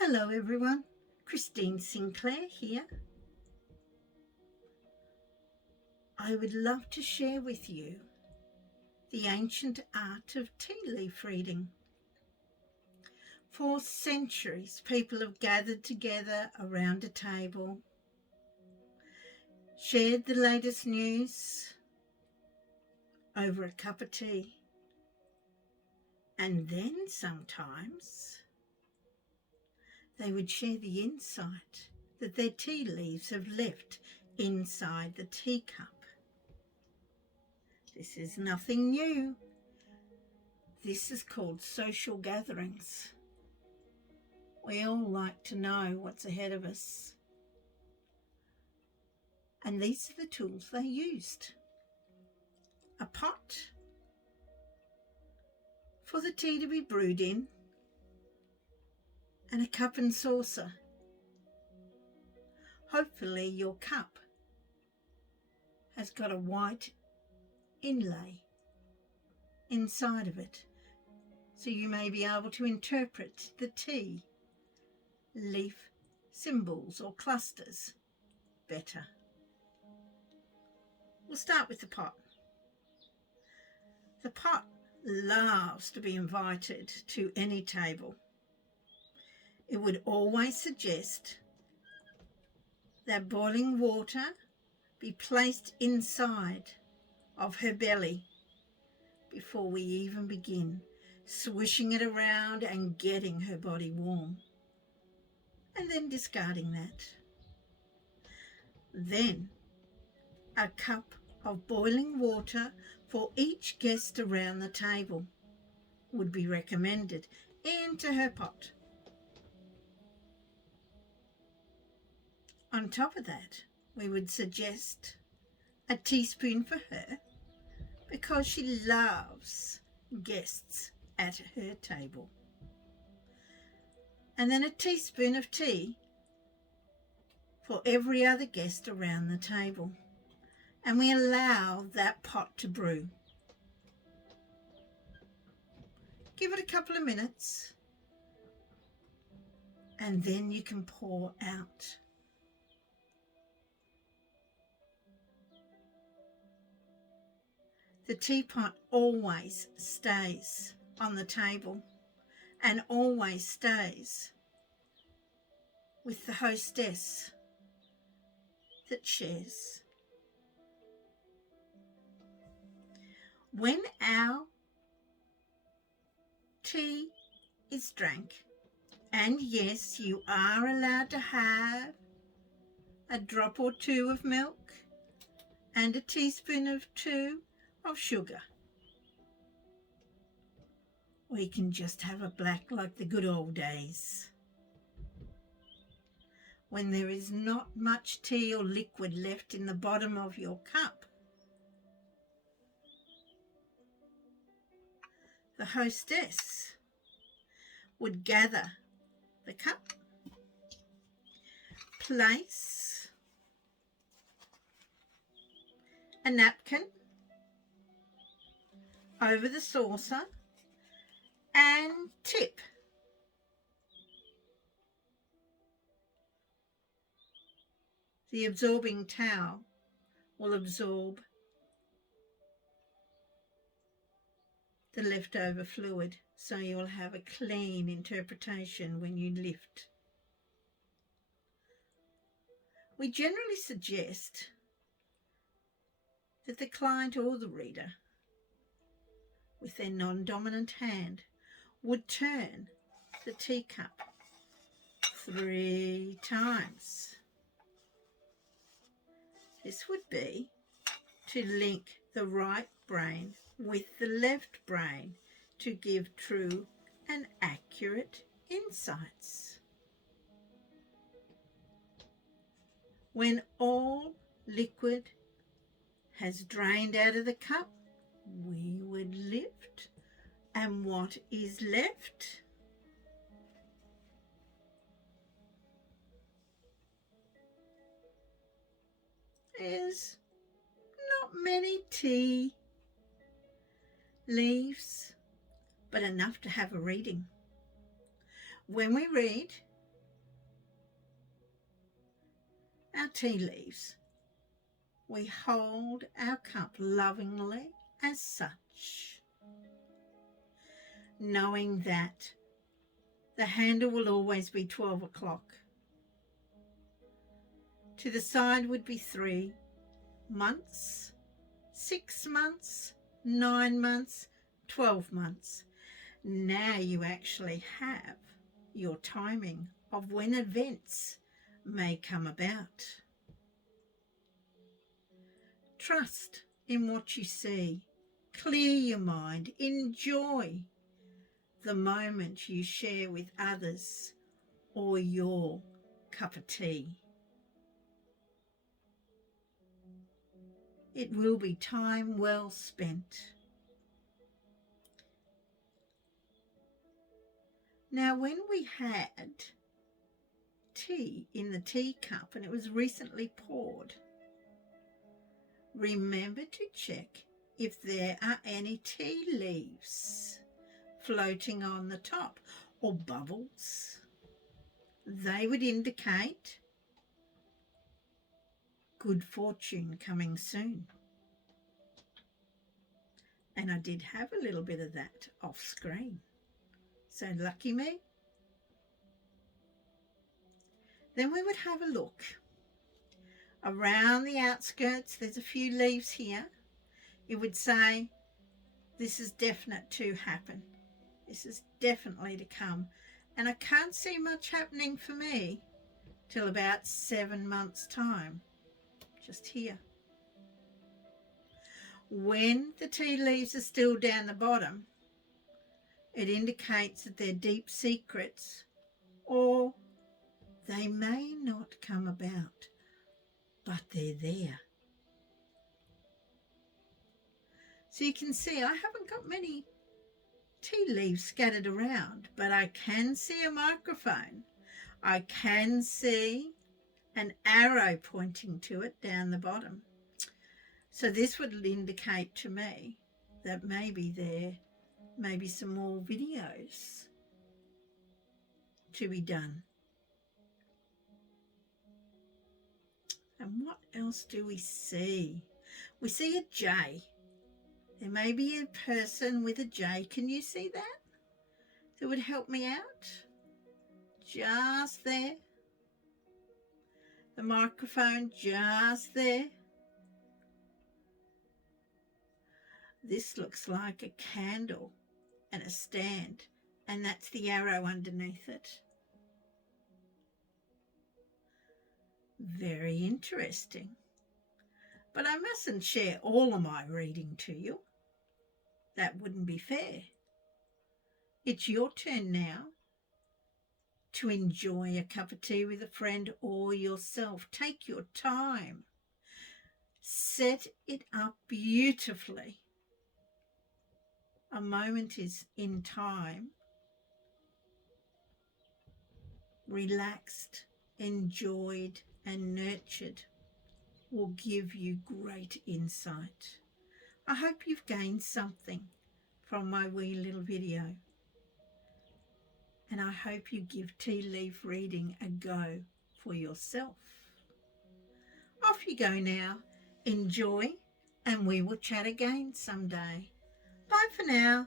Hello everyone, Christine Sinclair here. I would love to share with you the ancient art of tea leaf reading. For centuries, people have gathered together around a table, shared the latest news over a cup of tea, and then sometimes they would share the insight that their tea leaves have left inside the teacup. This is nothing new. This is called social gatherings. We all like to know what's ahead of us. And these are the tools they used. A pot for the tea to be brewed in, and a cup and saucer. Hopefully your cup has got a white inlay inside of it, so you may be able to interpret the tea leaf symbols or clusters better. We'll start with the pot. The pot loves to be invited to any table. It would always suggest that boiling water be placed inside of her belly before we even begin, swishing it around and getting her body warm, and then discarding that. Then a cup of boiling water for each guest around the table would be recommended into her pot. On top of that, we would suggest a teaspoon for her because she loves guests at her table. And then a teaspoon of tea for every other guest around the table. And we allow that pot to brew. Give it a couple of minutes and then you can pour out. The teapot always stays on the table and always stays with the hostess that shares. When our tea is drank, and yes, you are allowed to have a drop or two of milk and a teaspoon or two of sugar. Or you can just have a black like the good old days, when there is not much tea or liquid left in the bottom of your cup. The hostess would gather the cup, place a napkin over the saucer and tip. The absorbing towel will absorb the leftover fluid, so you'll have a clean interpretation when you lift. We generally suggest that the client or the reader, with their non-dominant hand, would turn the teacup 3 times. This would be to link the right brain with the left brain to give true and accurate insights. When all liquid has drained out of the cup, we would lift, and what is left is not many tea leaves, but enough to have a reading. When we read, our tea leaves, we hold our cup lovingly as such, knowing that the handle will always be 12 o'clock. To the side would be 3 months, 6 months, 9 months, 12 months. Now you actually have your timing of when events may come about. Trust in what you see. Clear your mind. Enjoy the moment you share with others or your cup of tea. It will be time well spent. Now, when we had tea in the teacup and it was recently poured, remember to check if there are any tea leaves floating on the top or bubbles. They would indicate good fortune coming soon. And I did have a little bit of that off screen. So lucky me. Then we would have a look. Around the outskirts, there's a few leaves here. It would say, this is definite to happen. This is definitely to come. And I can't see much happening for me till about 7 months' time. Just here. When the tea leaves are still down the bottom, it indicates that they're deep secrets, or they may not come about, but they're there. So you can see I haven't got many tea leaves scattered around, but I can see a microphone. I can see an arrow pointing to it down the bottom. So this would indicate to me that maybe there may be some more videos to be done. And what else do we see? We see a J. There may be a person with a J. Can you see that? That would help me out. Just there. The microphone just there. This looks like a candle and a stand, and that's the arrow underneath it. Very interesting. But I mustn't share all of my reading to you. That wouldn't be fair. It's your turn now to enjoy a cup of tea with a friend or yourself. Take your time. Set it up beautifully. A moment is in time. Relaxed, enjoyed, and nurtured will give you great insight. I hope you've gained something from my wee little video. And I hope you give tea leaf reading a go for yourself. Off you go now. Enjoy, and we will chat again someday. Bye for now.